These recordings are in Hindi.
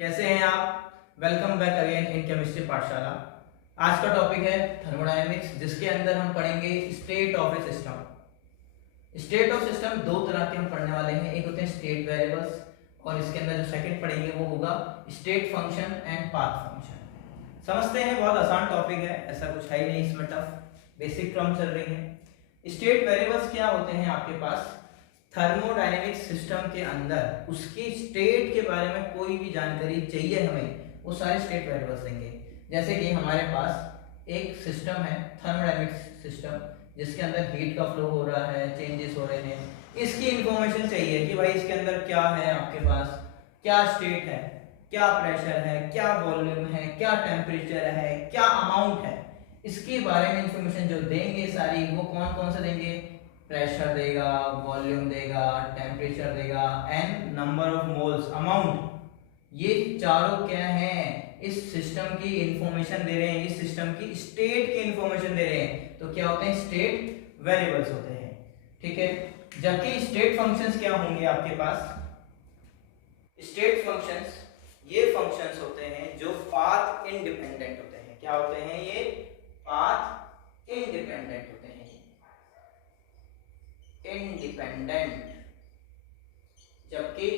कैसे हैं आप? Welcome back again in chemistry पाठशाला। आज का टॉपिक है थर्मोडायनेमिक्स, जिसके अंदर हम पढ़ेंगे state of A system. State of system दो तरह के हम पढ़ने वाले हैं, एक होते हैं स्टेट वेरिएबल्स और इसके अंदर जो सेकंड पढ़ेंगे वो होगा state function and path function. समझते हैं, बहुत आसान टॉपिक है, ऐसा कुछ है ही नहीं इसमें टफ, बेसिक टर्म चल रही है। स्टेट वेरिएबल्स क्या होते हैं आपके पास? थर्मोडायनेमिक सिस्टम के अंदर उसकी स्टेट के बारे में कोई भी जानकारी चाहिए हमें, वो सारे स्टेट वेरिएबल्स देंगे। जैसे कि हमारे पास एक सिस्टम है थर्मोडायनेमिक सिस्टम, जिसके अंदर हीट का फ्लो हो रहा है, चेंजेस हो रहे हैं, इसकी इंफॉर्मेशन चाहिए कि भाई इसके अंदर क्या है, आपके पास क्या स्टेट है, क्या प्रेशर है, क्या वॉल्यूम है, क्या टेम्परेचर है, क्या अमाउंट है, इसके बारे में इंफॉर्मेशन जो देंगे सारी, वो कौन कौन से देंगे? प्रेशर देगा, वॉल्यूम देगा, टेम्परेचर देगा and number of moles, amount. ये चारों क्या हैं? इस सिस्टम की इंफॉर्मेशन दे रहे हैं, इस सिस्टम की स्टेट की इंफॉर्मेशन दे रहे हैं। तो क्या होते हैं? स्टेट वेरिएबल्स होते हैं, ठीक है। जबकि स्टेट फंक्शंस क्या होंगे आपके पास? स्टेट फंक्शंस ये फंक्शंस होते हैं जो पाथ इंडिपेंडेंट होते हैं। क्या होते हैं ये? पाथ इंडिपेंडेंट होते हैं, इंडिपेंडेंट। जबकि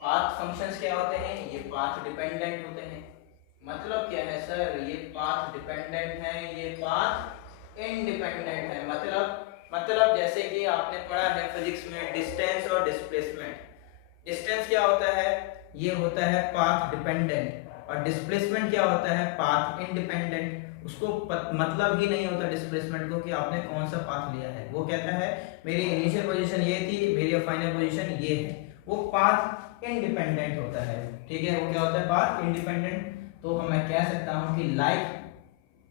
पाथ फंक्शंस क्या होते हैं? ये पाथ डिपेंडेंट होते हैं। मतलब क्या है सर? ये पाथ डिपेंडेंट है, ये पाथ इंडिपेंडेंट है। मतलब जैसे कि आपने पढ़ा है फिजिक्स में डिस्टेंस और डिस्प्लेसमेंट। डिस्टेंस क्या होता है? ये होता है पाथ डिपेंडेंट, और डिस्प्लेसमेंट क्या होता है? Path independent. उसको मतलब ही नहीं होता डिस्प्लेसमेंट को कि आपने कौन सा पाथ लिया है। वो कहता है मेरी इनिशियल पोजीशन ये थी, मेरी फाइनल पोजीशन ये है। वो पाथ इंडिपेंडेंट होता है, ठीक है। वो क्या होता है? Path independent. तो मैं कह सकता हूं कि लाइक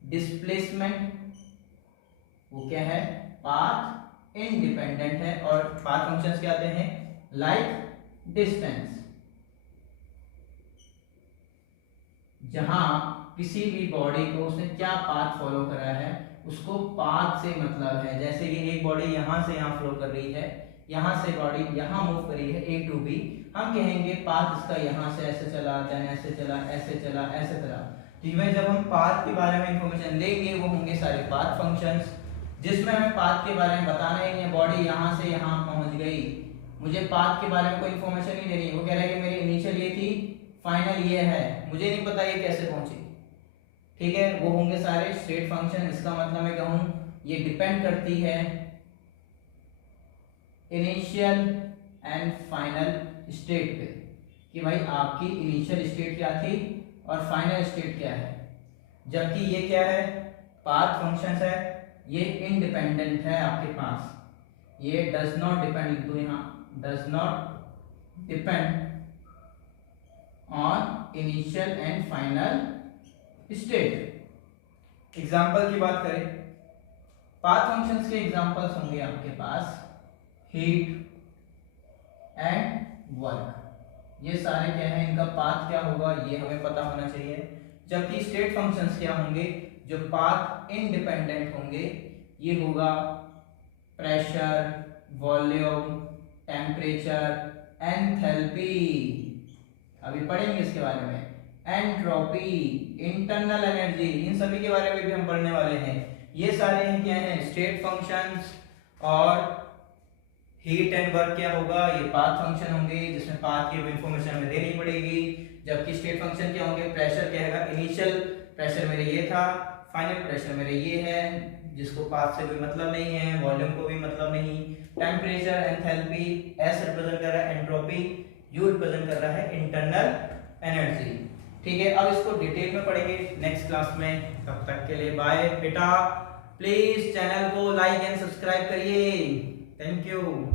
डिस्प्लेसमेंट वो क्या है? पाथ इंडिपेंडेंट है। और पाथ फंक्शंस क्या आते हैं? Like distance. जहां किसी भी बॉडी को उसने क्या पाथ फॉलो करा है, उसको पाथ से मतलब है। जैसे कि एक बॉडी यहां से यहां फ्लो कर रही है, यहां से बॉडी यहां मूव कर रही है ए टू बी, हम कहेंगे पाथ इसका यहां से ऐसे चला, देन ऐसे चला, ऐसे चला, ऐसे चला। ठीक है, जब हम पाथ के बारे में इंफॉर्मेशन लेंगे वो होंगे सारे पाथ फंक्शंस, जिसमें हमें पाथ के बारे में बताना ही है। बॉडी यहां से यहां पहुंच गई, मुझे पाथ के बारे में कोई इंफॉर्मेशन नहीं दे रही। वो कह रहा है कि मेरी इनिशियल ये थी, फाइनल ये है, मुझे नहीं पता ये कैसे पहुंची, ठीक है। वो होंगे सारे स्टेट फंक्शन। इसका मतलब मैं कहूं ये डिपेंड करती है इनिशियल एंड फाइनल स्टेट पे, कि भाई आपकी इनिशियल स्टेट क्या थी और फाइनल स्टेट क्या है। जबकि ये क्या है? पाथ फंक्शंस है, ये इंडिपेंडेंट है आपके पास। ये डज नॉट डिपेंड, लिख दो यहां, does not depend on initial and final state. Example की बात करें, पाथ फंक्शंस के एग्जाम्पल्स होंगे आपके पास हीट एंड वर्क। ये सारे क्या है? इनका पाथ क्या होगा ये हमें पता होना चाहिए। जबकि स्टेट फंक्शंस क्या होंगे जो पाथ इंडिपेंडेंट होंगे? ये होगा प्रेशर, वॉल्यूम, टेम्परेचर, एंथैल्पी, अभी पढ़ेंगे इसके बारे में, एंट्रोपी, इंटरनल एनर्जी, इन सभी के बारे में भी हम पढ़ने वाले हैं। ये सारे हैं क्या हैं? State functions. और हीट एंड वर्क क्या होगा? ये पाथ फंक्शन होंगे, जिसमें पाथ की इंफॉर्मेशन हमें देनी पड़ेगी। जबकि स्टेट फंक्शन क्या होंगे? प्रेशर क्या है? इनिशियल प्रेशर मेरे ये था, फाइनल प्रेशर मेरे ये है, जिसको पाथ से कोई मतलब नहीं है, वॉल्यूम को भी मतलब नहीं। टेम्परेचर, एंथैल्पी, एस रिप्रेजेंट कर रहा है एंट्रोपी, यू रिप्रेजेंट कर रहा है इंटरनल एनर्जी, ठीक है। अब इसको डिटेल में पढ़ेंगे नेक्स्ट क्लास में। तब तक के लिए बाय बेटा। प्लीज चैनल को लाइक एंड सब्सक्राइब करिए। Thank you.